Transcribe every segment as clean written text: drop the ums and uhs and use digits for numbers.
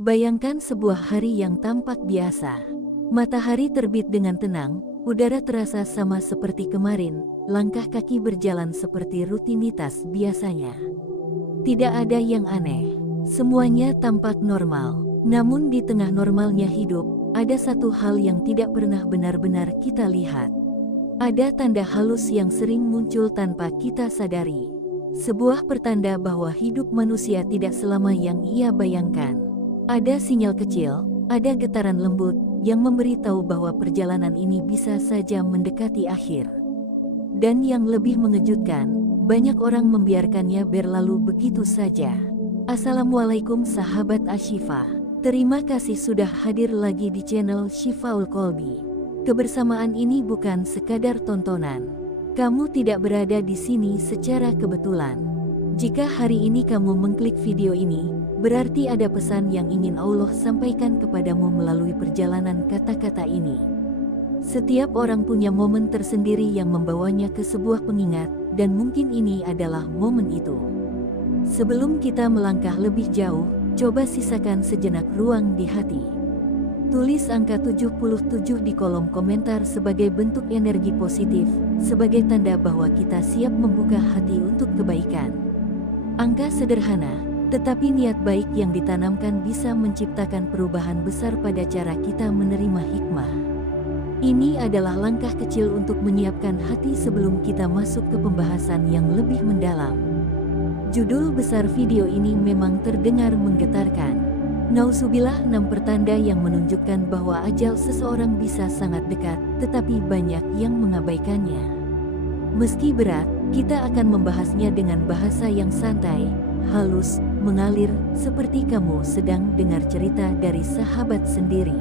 Bayangkan sebuah hari yang tampak biasa. Matahari terbit dengan tenang, udara terasa sama seperti kemarin, langkah kaki berjalan seperti rutinitas biasanya. Tidak ada yang aneh, semuanya tampak normal. Namun di tengah normalnya hidup, ada satu hal yang tidak pernah benar-benar kita lihat. Ada tanda halus yang sering muncul tanpa kita sadari. Sebuah pertanda bahwa hidup manusia tidak selama yang ia bayangkan. Ada sinyal kecil, ada getaran lembut, yang memberitahu bahwa perjalanan ini bisa saja mendekati akhir. Dan yang lebih mengejutkan, banyak orang membiarkannya berlalu begitu saja. Assalamualaikum sahabat Ashifa. Terima kasih sudah hadir lagi di channel Shifaul Qalbi. Kebersamaan ini bukan sekadar tontonan. Kamu tidak berada di sini secara kebetulan. Jika hari ini kamu mengklik video ini, berarti ada pesan yang ingin Allah sampaikan kepadamu melalui perjalanan kata-kata ini. Setiap orang punya momen tersendiri yang membawanya ke sebuah pengingat, dan mungkin ini adalah momen itu. Sebelum kita melangkah lebih jauh, coba sisakan sejenak ruang di hati. Tulis angka 77 di kolom komentar sebagai bentuk energi positif, sebagai tanda bahwa kita siap membuka hati untuk kebaikan. Angka sederhana, tetapi niat baik yang ditanamkan bisa menciptakan perubahan besar pada cara kita menerima hikmah. Ini adalah langkah kecil untuk menyiapkan hati sebelum kita masuk ke pembahasan yang lebih mendalam. Judul besar video ini memang terdengar menggetarkan. Nauzubillah, 6 pertanda yang menunjukkan bahwa ajal seseorang bisa sangat dekat, tetapi banyak yang mengabaikannya. Meski berat, kita akan membahasnya dengan bahasa yang santai, halus, mengalir, seperti kamu sedang dengar cerita dari sahabat sendiri.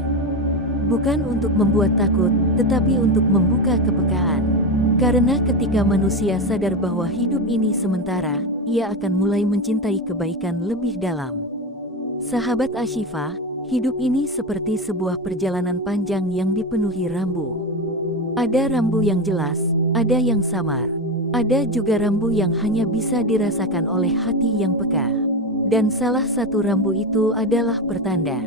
Bukan untuk membuat takut, tetapi untuk membuka kepekaan. Karena ketika manusia sadar bahwa hidup ini sementara, ia akan mulai mencintai kebaikan lebih dalam. Sahabat Ashifa, hidup ini seperti sebuah perjalanan panjang yang dipenuhi rambu. Ada rambu yang jelas, ada yang samar. Ada juga rambu yang hanya bisa dirasakan oleh hati yang peka. Dan salah satu rambu itu adalah pertanda.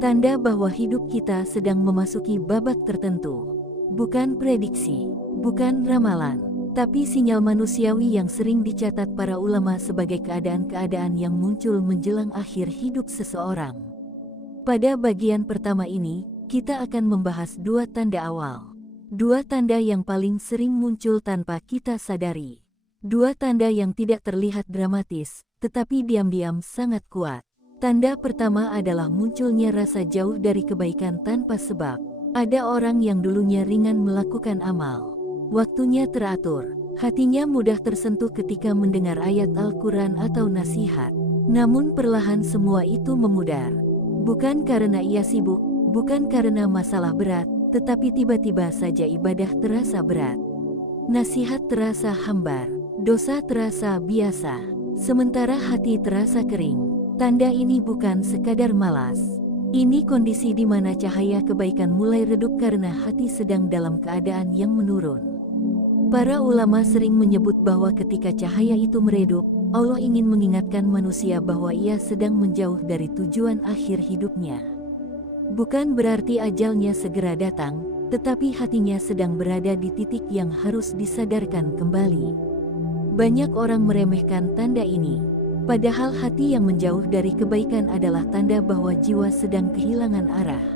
Tanda bahwa hidup kita sedang memasuki babak tertentu. Bukan prediksi, bukan ramalan, tapi sinyal manusiawi yang sering dicatat para ulama sebagai keadaan-keadaan yang muncul menjelang akhir hidup seseorang. Pada bagian pertama ini, kita akan membahas 2 tanda awal. 2 tanda yang paling sering muncul tanpa kita sadari. 2 tanda yang tidak terlihat dramatis, tetapi diam-diam sangat kuat. Tanda pertama adalah munculnya rasa jauh dari kebaikan tanpa sebab. Ada orang yang dulunya ringan melakukan amal. Waktunya teratur, hatinya mudah tersentuh ketika mendengar ayat Al-Quran atau nasihat. Namun perlahan semua itu memudar. Bukan karena ia sibuk, bukan karena masalah berat, tetapi tiba-tiba saja ibadah terasa berat. Nasihat terasa hambar, dosa terasa biasa, sementara hati terasa kering. Tanda ini bukan sekadar malas. Ini kondisi di mana cahaya kebaikan mulai redup karena hati sedang dalam keadaan yang menurun. Para ulama sering menyebut bahwa ketika cahaya itu meredup, Allah ingin mengingatkan manusia bahwa ia sedang menjauh dari tujuan akhir hidupnya. Bukan berarti ajalnya segera datang, tetapi hatinya sedang berada di titik yang harus disadarkan kembali. Banyak orang meremehkan tanda ini, padahal hati yang menjauh dari kebaikan adalah tanda bahwa jiwa sedang kehilangan arah.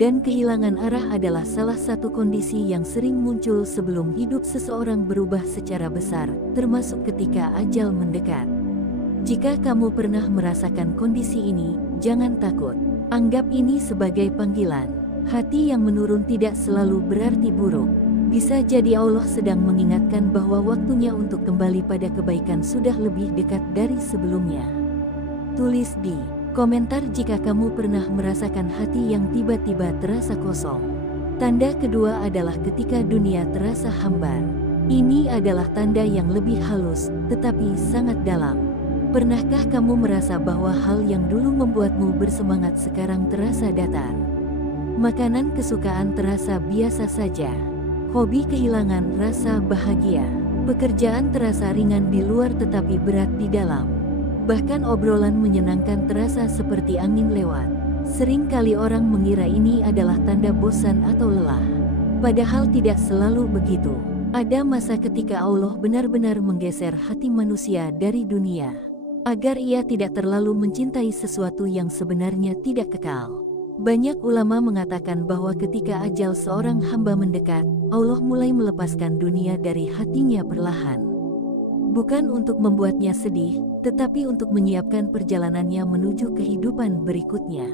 Dan kehilangan arah adalah salah satu kondisi yang sering muncul sebelum hidup seseorang berubah secara besar, termasuk ketika ajal mendekat. Jika kamu pernah merasakan kondisi ini, jangan takut. Anggap ini sebagai panggilan. Hati yang menurun tidak selalu berarti buruk. Bisa jadi Allah sedang mengingatkan bahwa waktunya untuk kembali pada kebaikan sudah lebih dekat dari sebelumnya. Tulis di komentar jika kamu pernah merasakan hati yang tiba-tiba terasa kosong. Tanda kedua adalah ketika dunia terasa hambar. Ini adalah tanda yang lebih halus, tetapi sangat dalam. Pernahkah kamu merasa bahwa hal yang dulu membuatmu bersemangat sekarang terasa datar? Makanan kesukaan terasa biasa saja. Hobi kehilangan rasa bahagia. Pekerjaan terasa ringan di luar tetapi berat di dalam. Bahkan obrolan menyenangkan terasa seperti angin lewat. Sering kali orang mengira ini adalah tanda bosan atau lelah. Padahal tidak selalu begitu. Ada masa ketika Allah benar-benar menggeser hati manusia dari dunia, agar ia tidak terlalu mencintai sesuatu yang sebenarnya tidak kekal. Banyak ulama mengatakan bahwa ketika ajal seorang hamba mendekat, Allah mulai melepaskan dunia dari hatinya perlahan. Bukan untuk membuatnya sedih, tetapi untuk menyiapkan perjalanannya menuju kehidupan berikutnya.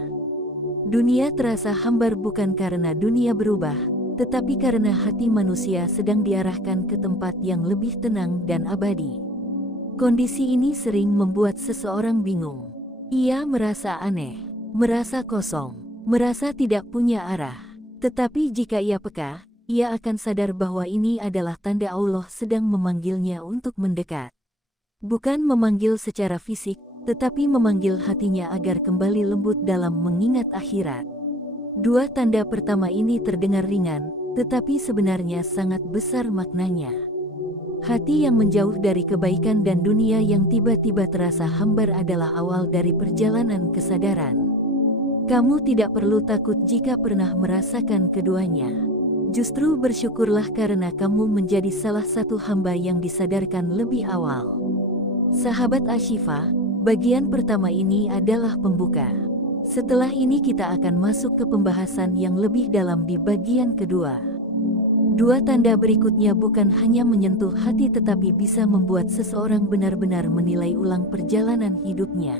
Dunia terasa hambar bukan karena dunia berubah, tetapi karena hati manusia sedang diarahkan ke tempat yang lebih tenang dan abadi. Kondisi ini sering membuat seseorang bingung. Ia merasa aneh, merasa kosong, merasa tidak punya arah. Tetapi jika ia peka, ia akan sadar bahwa ini adalah tanda Allah sedang memanggilnya untuk mendekat. Bukan memanggil secara fisik, tetapi memanggil hatinya agar kembali lembut dalam mengingat akhirat. Dua tanda pertama ini terdengar ringan, tetapi sebenarnya sangat besar maknanya. Hati yang menjauh dari kebaikan dan dunia yang tiba-tiba terasa hambar adalah awal dari perjalanan kesadaran. Kamu tidak perlu takut jika pernah merasakan keduanya. Justru bersyukurlah karena kamu menjadi salah satu hamba yang disadarkan lebih awal. Sahabat Ashifa, bagian pertama ini adalah pembuka. Setelah ini kita akan masuk ke pembahasan yang lebih dalam di bagian kedua. Dua tanda berikutnya bukan hanya menyentuh hati tetapi bisa membuat seseorang benar-benar menilai ulang perjalanan hidupnya.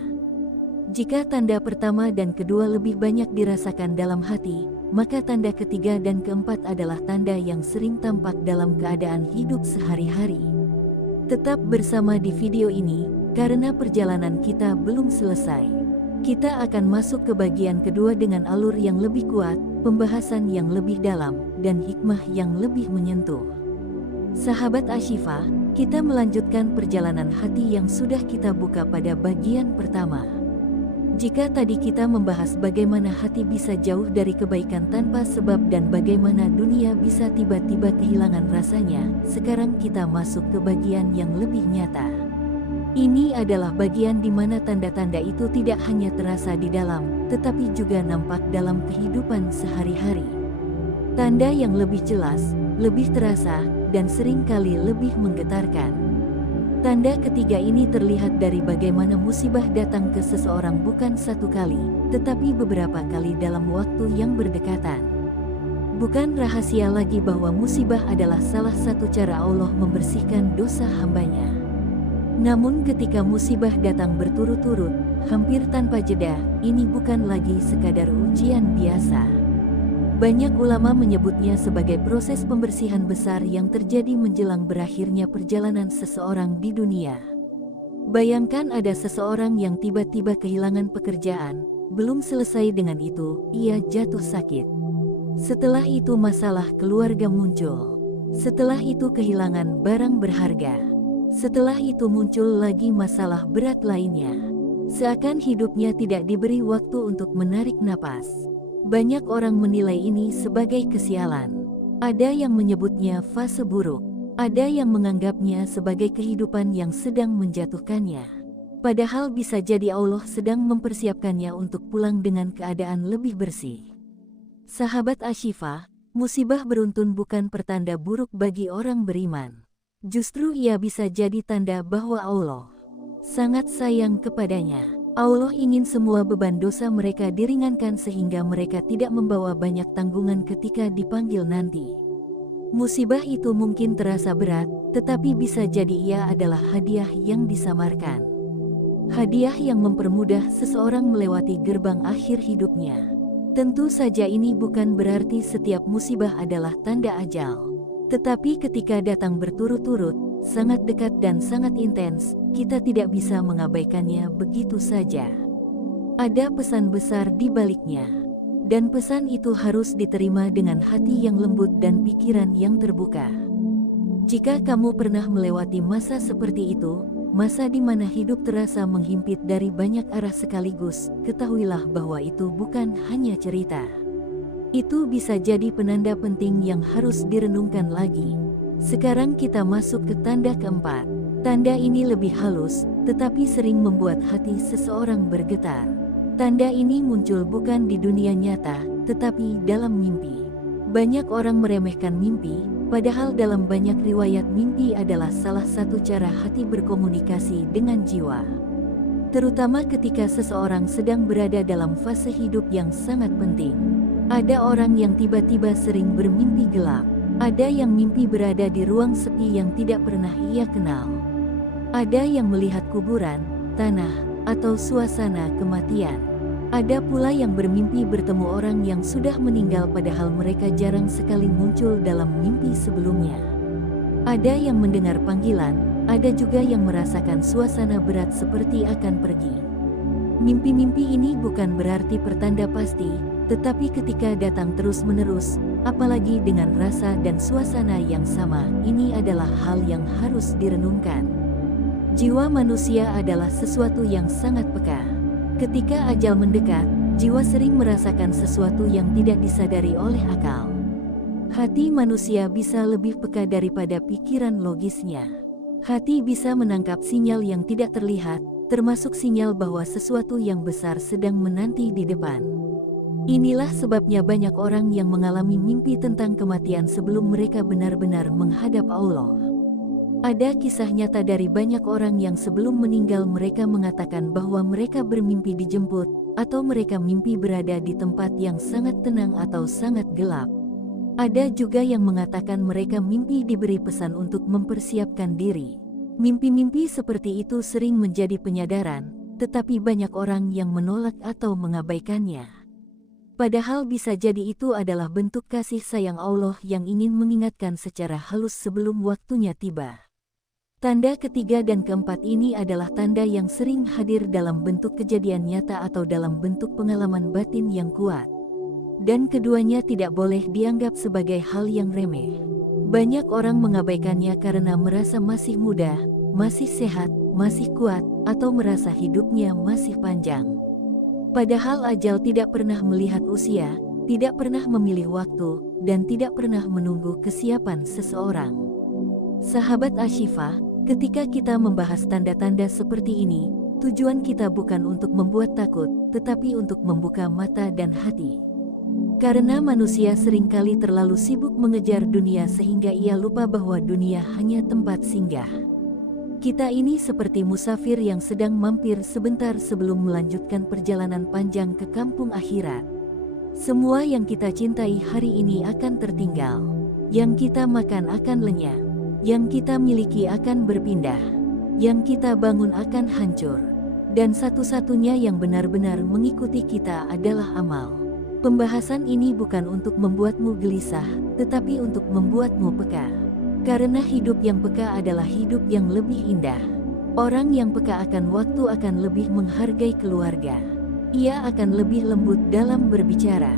Jika tanda pertama dan kedua lebih banyak dirasakan dalam hati, maka tanda ketiga dan keempat adalah tanda yang sering tampak dalam keadaan hidup sehari-hari. Tetap bersama di video ini, karena perjalanan kita belum selesai. Kita akan masuk ke bagian kedua dengan alur yang lebih kuat, pembahasan yang lebih dalam, dan hikmah yang lebih menyentuh. Sahabat Ashifa, kita melanjutkan perjalanan hati yang sudah kita buka pada bagian pertama. Jika tadi kita membahas bagaimana hati bisa jauh dari kebaikan tanpa sebab dan bagaimana dunia bisa tiba-tiba kehilangan rasanya, sekarang kita masuk ke bagian yang lebih nyata. Ini adalah bagian di mana tanda-tanda itu tidak hanya terasa di dalam, tetapi juga nampak dalam kehidupan sehari-hari. Tanda yang lebih jelas, lebih terasa, dan seringkali lebih menggetarkan. Tanda ketiga ini terlihat dari bagaimana musibah datang ke seseorang bukan satu kali, tetapi beberapa kali dalam waktu yang berdekatan. Bukan rahasia lagi bahwa musibah adalah salah satu cara Allah membersihkan dosa hambanya. Namun ketika musibah datang berturut-turut, hampir tanpa jeda, ini bukan lagi sekadar ujian biasa. Banyak ulama menyebutnya sebagai proses pembersihan besar yang terjadi menjelang berakhirnya perjalanan seseorang di dunia. Bayangkan ada seseorang yang tiba-tiba kehilangan pekerjaan, belum selesai dengan itu, ia jatuh sakit. Setelah itu masalah keluarga muncul. Setelah itu kehilangan barang berharga. Setelah itu muncul lagi masalah berat lainnya. Seakan hidupnya tidak diberi waktu untuk menarik napas. Banyak orang menilai ini sebagai kesialan. Ada yang menyebutnya fase buruk. Ada yang menganggapnya sebagai kehidupan yang sedang menjatuhkannya. Padahal bisa jadi Allah sedang mempersiapkannya untuk pulang dengan keadaan lebih bersih. Sahabat Ashifa, musibah beruntun bukan pertanda buruk bagi orang beriman. Justru ia bisa jadi tanda bahwa Allah sangat sayang kepadanya. Allah ingin semua beban dosa mereka diringankan sehingga mereka tidak membawa banyak tanggungan ketika dipanggil nanti. Musibah itu mungkin terasa berat, tetapi bisa jadi ia adalah hadiah yang disamarkan. Hadiah yang mempermudah seseorang melewati gerbang akhir hidupnya. Tentu saja ini bukan berarti setiap musibah adalah tanda ajal. Tetapi ketika datang berturut-turut, sangat dekat dan sangat intens, kita tidak bisa mengabaikannya begitu saja. Ada pesan besar di baliknya. Dan pesan itu harus diterima dengan hati yang lembut dan pikiran yang terbuka. Jika kamu pernah melewati masa seperti itu, masa di mana hidup terasa menghimpit dari banyak arah sekaligus, ketahuilah bahwa itu bukan hanya cerita. Itu bisa jadi penanda penting yang harus direnungkan lagi. Sekarang kita masuk ke tanda keempat. Tanda ini lebih halus, tetapi sering membuat hati seseorang bergetar. Tanda ini muncul bukan di dunia nyata, tetapi dalam mimpi. Banyak orang meremehkan mimpi, padahal dalam banyak riwayat mimpi adalah salah satu cara hati berkomunikasi dengan jiwa. Terutama ketika seseorang sedang berada dalam fase hidup yang sangat penting. Ada orang yang tiba-tiba sering bermimpi gelap. Ada yang mimpi berada di ruang sepi yang tidak pernah ia kenal. Ada yang melihat kuburan, tanah, atau suasana kematian. Ada pula yang bermimpi bertemu orang yang sudah meninggal padahal mereka jarang sekali muncul dalam mimpi sebelumnya. Ada yang mendengar panggilan, ada juga yang merasakan suasana berat seperti akan pergi. Mimpi-mimpi ini bukan berarti pertanda pasti, tetapi ketika datang terus-menerus, apalagi dengan rasa dan suasana yang sama, ini adalah hal yang harus direnungkan. Jiwa manusia adalah sesuatu yang sangat peka. Ketika ajal mendekat, jiwa sering merasakan sesuatu yang tidak disadari oleh akal. Hati manusia bisa lebih peka daripada pikiran logisnya. Hati bisa menangkap sinyal yang tidak terlihat, termasuk sinyal bahwa sesuatu yang besar sedang menanti di depan. Inilah sebabnya banyak orang yang mengalami mimpi tentang kematian sebelum mereka benar-benar menghadap Allah. Ada kisah nyata dari banyak orang yang sebelum meninggal mereka mengatakan bahwa mereka bermimpi dijemput, atau mereka mimpi berada di tempat yang sangat tenang atau sangat gelap. Ada juga yang mengatakan mereka mimpi diberi pesan untuk mempersiapkan diri. Mimpi-mimpi seperti itu sering menjadi penyadaran, tetapi banyak orang yang menolak atau mengabaikannya. Padahal bisa jadi itu adalah bentuk kasih sayang Allah yang ingin mengingatkan secara halus sebelum waktunya tiba. Tanda ketiga dan keempat ini adalah tanda yang sering hadir dalam bentuk kejadian nyata atau dalam bentuk pengalaman batin yang kuat. Dan keduanya tidak boleh dianggap sebagai hal yang remeh. Banyak orang mengabaikannya karena merasa masih muda, masih sehat, masih kuat, atau merasa hidupnya masih panjang. Padahal ajal tidak pernah melihat usia, tidak pernah memilih waktu, dan tidak pernah menunggu kesiapan seseorang. Sahabat Ashifa, ketika kita membahas tanda-tanda seperti ini, tujuan kita bukan untuk membuat takut, tetapi untuk membuka mata dan hati. Karena manusia seringkali terlalu sibuk mengejar dunia sehingga ia lupa bahwa dunia hanya tempat singgah. Kita ini seperti musafir yang sedang mampir sebentar sebelum melanjutkan perjalanan panjang ke kampung akhirat. Semua yang kita cintai hari ini akan tertinggal. Yang kita makan akan lenyap. Yang kita miliki akan berpindah. Yang kita bangun akan hancur. Dan satu-satunya yang benar-benar mengikuti kita adalah amal. Pembahasan ini bukan untuk membuatmu gelisah, tetapi untuk membuatmu peka. Karena hidup yang peka adalah hidup yang lebih indah. Orang yang peka akan waktu akan lebih menghargai keluarga. Ia akan lebih lembut dalam berbicara,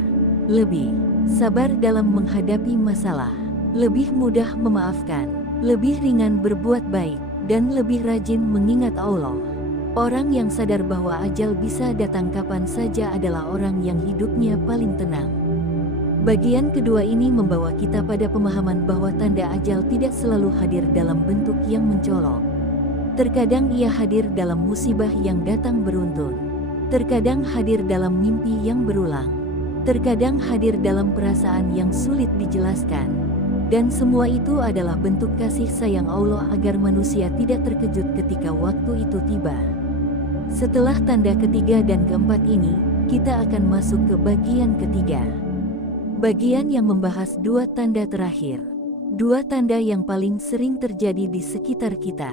lebih sabar dalam menghadapi masalah, lebih mudah memaafkan, lebih ringan berbuat baik, dan lebih rajin mengingat Allah. Orang yang sadar bahwa ajal bisa datang kapan saja adalah orang yang hidupnya paling tenang. Bagian kedua ini membawa kita pada pemahaman bahwa tanda ajal tidak selalu hadir dalam bentuk yang mencolok. Terkadang ia hadir dalam musibah yang datang beruntun. Terkadang hadir dalam mimpi yang berulang. Terkadang hadir dalam perasaan yang sulit dijelaskan. Dan semua itu adalah bentuk kasih sayang Allah agar manusia tidak terkejut ketika waktu itu tiba. Setelah tanda ketiga dan keempat ini, kita akan masuk ke bagian ketiga. Bagian yang membahas dua tanda terakhir. Dua tanda yang paling sering terjadi di sekitar kita.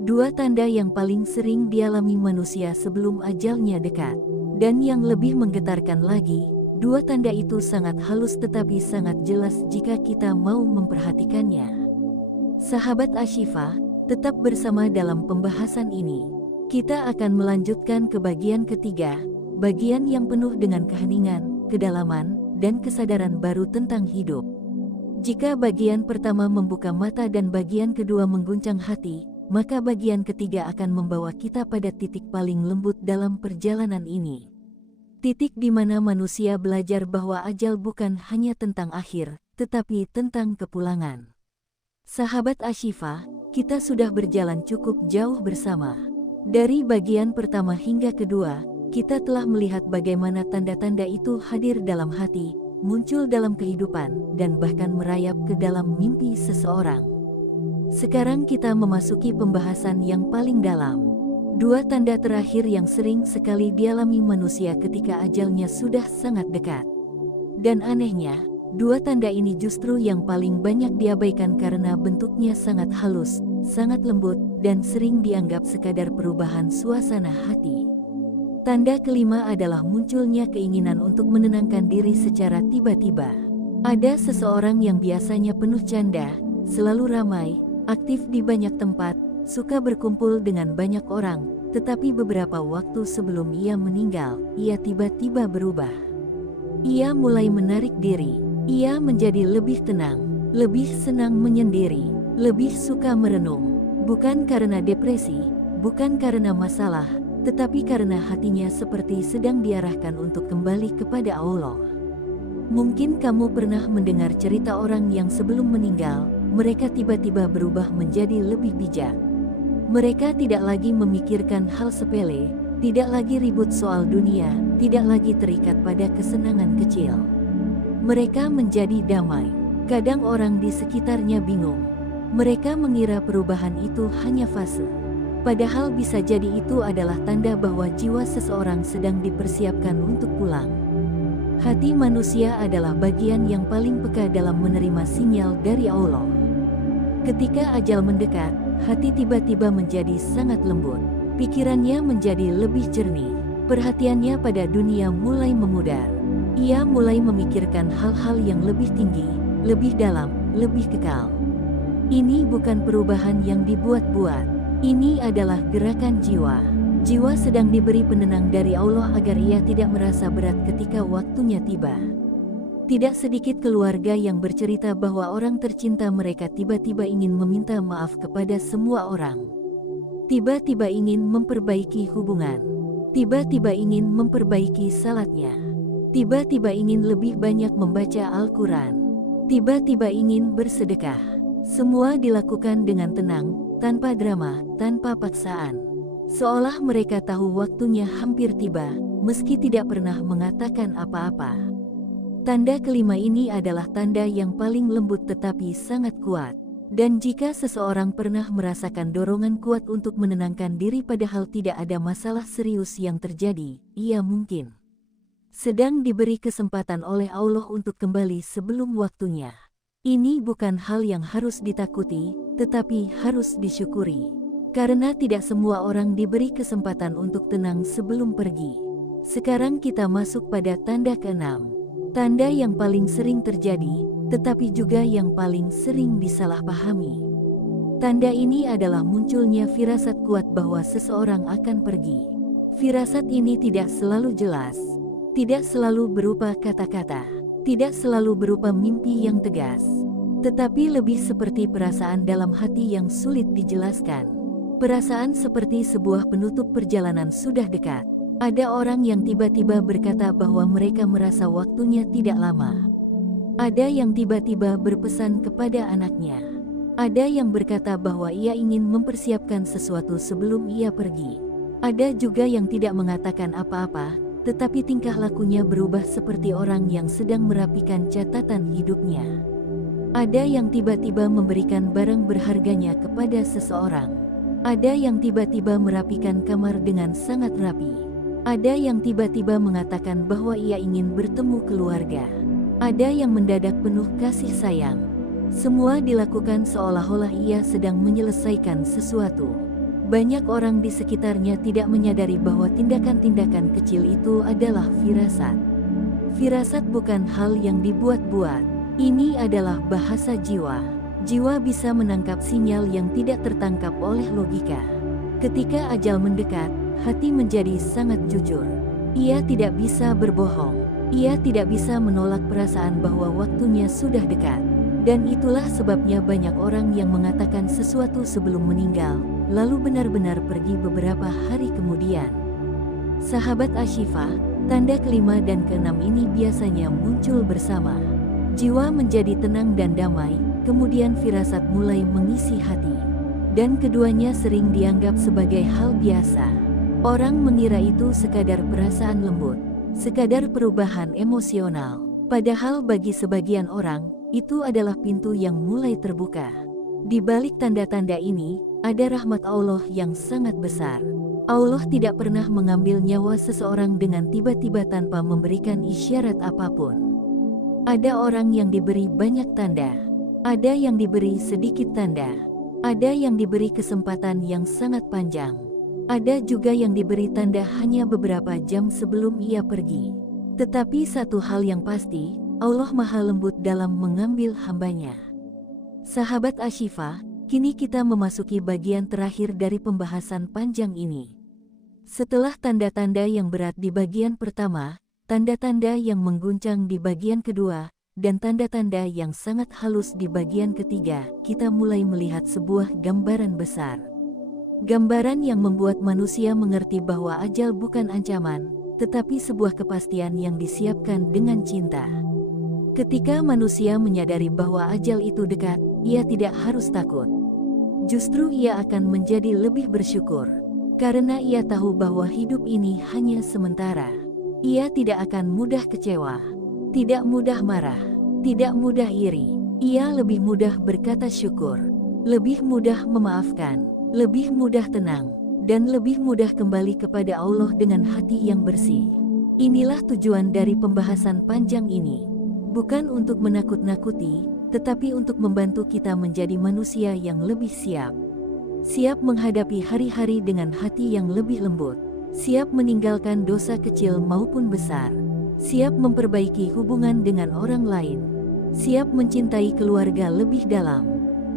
Dua tanda yang paling sering dialami manusia sebelum ajalnya dekat. Dan yang lebih menggetarkan lagi, dua tanda itu sangat halus tetapi sangat jelas jika kita mau memperhatikannya. Sahabat Ashifa, tetap bersama dalam pembahasan ini. Kita akan melanjutkan ke bagian ketiga, bagian yang penuh dengan keheningan, kedalaman, dan kesadaran baru tentang hidup. Jika bagian pertama membuka mata dan bagian kedua mengguncang hati, maka bagian ketiga akan membawa kita pada titik paling lembut dalam perjalanan ini. Titik di mana manusia belajar bahwa ajal bukan hanya tentang akhir, tetapi tentang kepulangan. Sahabat Ashifa, kita sudah berjalan cukup jauh bersama. Dari bagian pertama hingga kedua, kita telah melihat bagaimana tanda-tanda itu hadir dalam hati, muncul dalam kehidupan, dan bahkan merayap ke dalam mimpi seseorang. Sekarang kita memasuki pembahasan yang paling dalam. Dua tanda terakhir yang sering sekali dialami manusia ketika ajalnya sudah sangat dekat. Dan anehnya, dua tanda ini justru yang paling banyak diabaikan karena bentuknya sangat halus, sangat lembut, dan sering dianggap sekadar perubahan suasana hati. Tanda kelima adalah munculnya keinginan untuk menenangkan diri secara tiba-tiba. Ada seseorang yang biasanya penuh canda, selalu ramai, aktif di banyak tempat, suka berkumpul dengan banyak orang, tetapi beberapa waktu sebelum ia meninggal, ia tiba-tiba berubah. Ia mulai menarik diri, ia menjadi lebih tenang, lebih senang menyendiri, lebih suka merenung, bukan karena depresi, bukan karena masalah, tetapi karena hatinya seperti sedang diarahkan untuk kembali kepada Allah. Mungkin kamu pernah mendengar cerita orang yang sebelum meninggal, mereka tiba-tiba berubah menjadi lebih bijak. Mereka tidak lagi memikirkan hal sepele, tidak lagi ribut soal dunia, tidak lagi terikat pada kesenangan kecil. Mereka menjadi damai. Kadang orang di sekitarnya bingung. Mereka mengira perubahan itu hanya fase. Padahal bisa jadi itu adalah tanda bahwa jiwa seseorang sedang dipersiapkan untuk pulang. Hati manusia adalah bagian yang paling peka dalam menerima sinyal dari Allah. Ketika ajal mendekat, hati tiba-tiba menjadi sangat lembut. Pikirannya menjadi lebih jernih. Perhatiannya pada dunia mulai memudar. Ia mulai memikirkan hal-hal yang lebih tinggi, lebih dalam, lebih kekal. Ini bukan perubahan yang dibuat-buat. Ini adalah gerakan jiwa. Jiwa sedang diberi penenang dari Allah agar ia tidak merasa berat ketika waktunya tiba. Tidak sedikit keluarga yang bercerita bahwa orang tercinta mereka tiba-tiba ingin meminta maaf kepada semua orang. Tiba-tiba ingin memperbaiki hubungan. Tiba-tiba ingin memperbaiki salatnya. Tiba-tiba ingin lebih banyak membaca Al-Quran. Tiba-tiba ingin bersedekah. Semua dilakukan dengan tenang, tanpa drama, tanpa paksaan. Seolah mereka tahu waktunya hampir tiba, meski tidak pernah mengatakan apa-apa. Tanda kelima ini adalah tanda yang paling lembut tetapi sangat kuat. Dan jika seseorang pernah merasakan dorongan kuat untuk menenangkan diri padahal tidak ada masalah serius yang terjadi, ia mungkin sedang diberi kesempatan oleh Allah untuk kembali sebelum waktunya. Ini bukan hal yang harus ditakuti, tetapi harus disyukuri. Karena tidak semua orang diberi kesempatan untuk tenang sebelum pergi. Sekarang kita masuk pada tanda keenam. Tanda yang paling sering terjadi, tetapi juga yang paling sering disalahpahami. Tanda ini adalah munculnya firasat kuat bahwa seseorang akan pergi. Firasat ini tidak selalu jelas, tidak selalu berupa kata-kata, tidak selalu berupa mimpi yang tegas, tetapi lebih seperti perasaan dalam hati yang sulit dijelaskan. Perasaan seperti sebuah penutup perjalanan sudah dekat. Ada orang yang tiba-tiba berkata bahwa mereka merasa waktunya tidak lama. Ada yang tiba-tiba berpesan kepada anaknya. Ada yang berkata bahwa ia ingin mempersiapkan sesuatu sebelum ia pergi. Ada juga yang tidak mengatakan apa-apa, tetapi tingkah lakunya berubah seperti orang yang sedang merapikan catatan hidupnya. Ada yang tiba-tiba memberikan barang berharganya kepada seseorang. Ada yang tiba-tiba merapikan kamar dengan sangat rapi. Ada yang tiba-tiba mengatakan bahwa ia ingin bertemu keluarga. Ada yang mendadak penuh kasih sayang. Semua dilakukan seolah-olah ia sedang menyelesaikan sesuatu. Banyak orang di sekitarnya tidak menyadari bahwa tindakan-tindakan kecil itu adalah firasat. Firasat bukan hal yang dibuat-buat. Ini adalah bahasa jiwa. Jiwa bisa menangkap sinyal yang tidak tertangkap oleh logika. Ketika ajal mendekat, hati menjadi sangat jujur. Ia tidak bisa berbohong. Ia tidak bisa menolak perasaan bahwa waktunya sudah dekat. Dan itulah sebabnya banyak orang yang mengatakan sesuatu sebelum meninggal, lalu benar-benar pergi beberapa hari kemudian. Sahabat Ashifa, tanda kelima dan keenam ini biasanya muncul bersama. Jiwa menjadi tenang dan damai, kemudian firasat mulai mengisi hati. dan keduanya sering dianggap sebagai hal biasa. Orang mengira itu sekadar perasaan lembut, sekadar perubahan emosional. Padahal bagi sebagian orang, itu adalah pintu yang mulai terbuka. Di balik tanda-tanda ini, ada rahmat Allah yang sangat besar. Allah tidak pernah mengambil nyawa seseorang dengan tiba-tiba tanpa memberikan isyarat apapun. Ada orang yang diberi banyak tanda, ada yang diberi sedikit tanda, ada yang diberi kesempatan yang sangat panjang, ada juga yang diberi tanda hanya beberapa jam sebelum ia pergi. Tetapi satu hal yang pasti, Allah Maha Lembut dalam mengambil hambanya. Sahabat Ashifa, kini kita memasuki bagian terakhir dari pembahasan panjang ini. Setelah tanda-tanda yang berat di bagian pertama, tanda-tanda yang mengguncang di bagian kedua, dan tanda-tanda yang sangat halus di bagian ketiga, kita mulai melihat sebuah gambaran besar. Gambaran yang membuat manusia mengerti bahwa ajal bukan ancaman, tetapi sebuah kepastian yang disiapkan dengan cinta. Ketika manusia menyadari bahwa ajal itu dekat, ia tidak harus takut. Justru ia akan menjadi lebih bersyukur, karena ia tahu bahwa hidup ini hanya sementara. Ia tidak akan mudah kecewa, tidak mudah marah, tidak mudah iri. Ia lebih mudah berkata syukur, lebih mudah memaafkan, lebih mudah tenang, dan lebih mudah kembali kepada Allah dengan hati yang bersih. Inilah tujuan dari pembahasan panjang ini. Bukan untuk menakut-nakuti, tetapi untuk membantu kita menjadi manusia yang lebih siap. Siap menghadapi hari-hari dengan hati yang lebih lembut. Siap meninggalkan dosa kecil maupun besar. Siap memperbaiki hubungan dengan orang lain. Siap mencintai keluarga lebih dalam.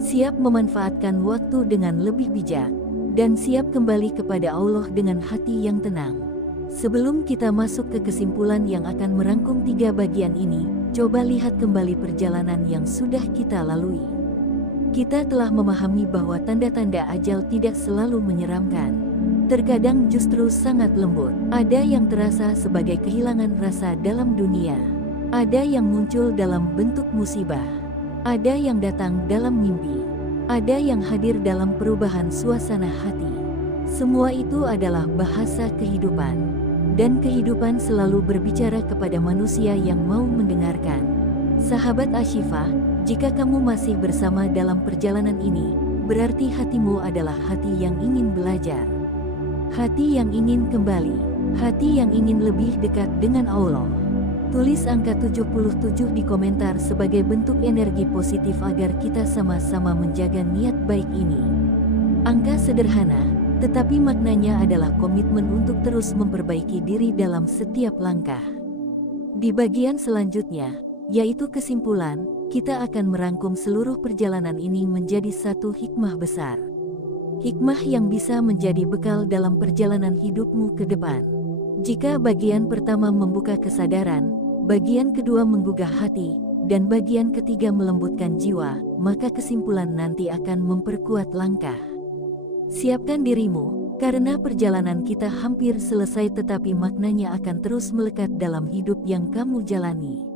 Siap memanfaatkan waktu dengan lebih bijak. Dan siap kembali kepada Allah dengan hati yang tenang. Sebelum kita masuk ke kesimpulan yang akan merangkum 3 bagian ini, coba lihat kembali perjalanan yang sudah kita lalui. Kita telah memahami bahwa tanda-tanda ajal tidak selalu menyeramkan. Terkadang justru sangat lembut. Ada yang terasa sebagai kehilangan rasa dalam dunia. Ada yang muncul dalam bentuk musibah. Ada yang datang dalam mimpi. Ada yang hadir dalam perubahan suasana hati. Semua itu adalah bahasa kehidupan. Dan kehidupan selalu berbicara kepada manusia yang mau mendengarkan. Sahabat Ashifa, jika kamu masih bersama dalam perjalanan ini, berarti hatimu adalah hati yang ingin belajar. Hati yang ingin kembali, hati yang ingin lebih dekat dengan Allah. Tulis angka 77 di komentar sebagai bentuk energi positif agar kita sama-sama menjaga niat baik ini. Angka sederhana, tetapi maknanya adalah komitmen untuk terus memperbaiki diri dalam setiap langkah. Di bagian selanjutnya, yaitu kesimpulan, kita akan merangkum seluruh perjalanan ini menjadi satu hikmah besar. Hikmah yang bisa menjadi bekal dalam perjalanan hidupmu ke depan. Jika bagian pertama membuka kesadaran, bagian kedua menggugah hati, dan bagian ketiga melembutkan jiwa, maka kesimpulan nanti akan memperkuat langkah. Siapkan dirimu, karena perjalanan kita hampir selesai tetapi maknanya akan terus melekat dalam hidup yang kamu jalani.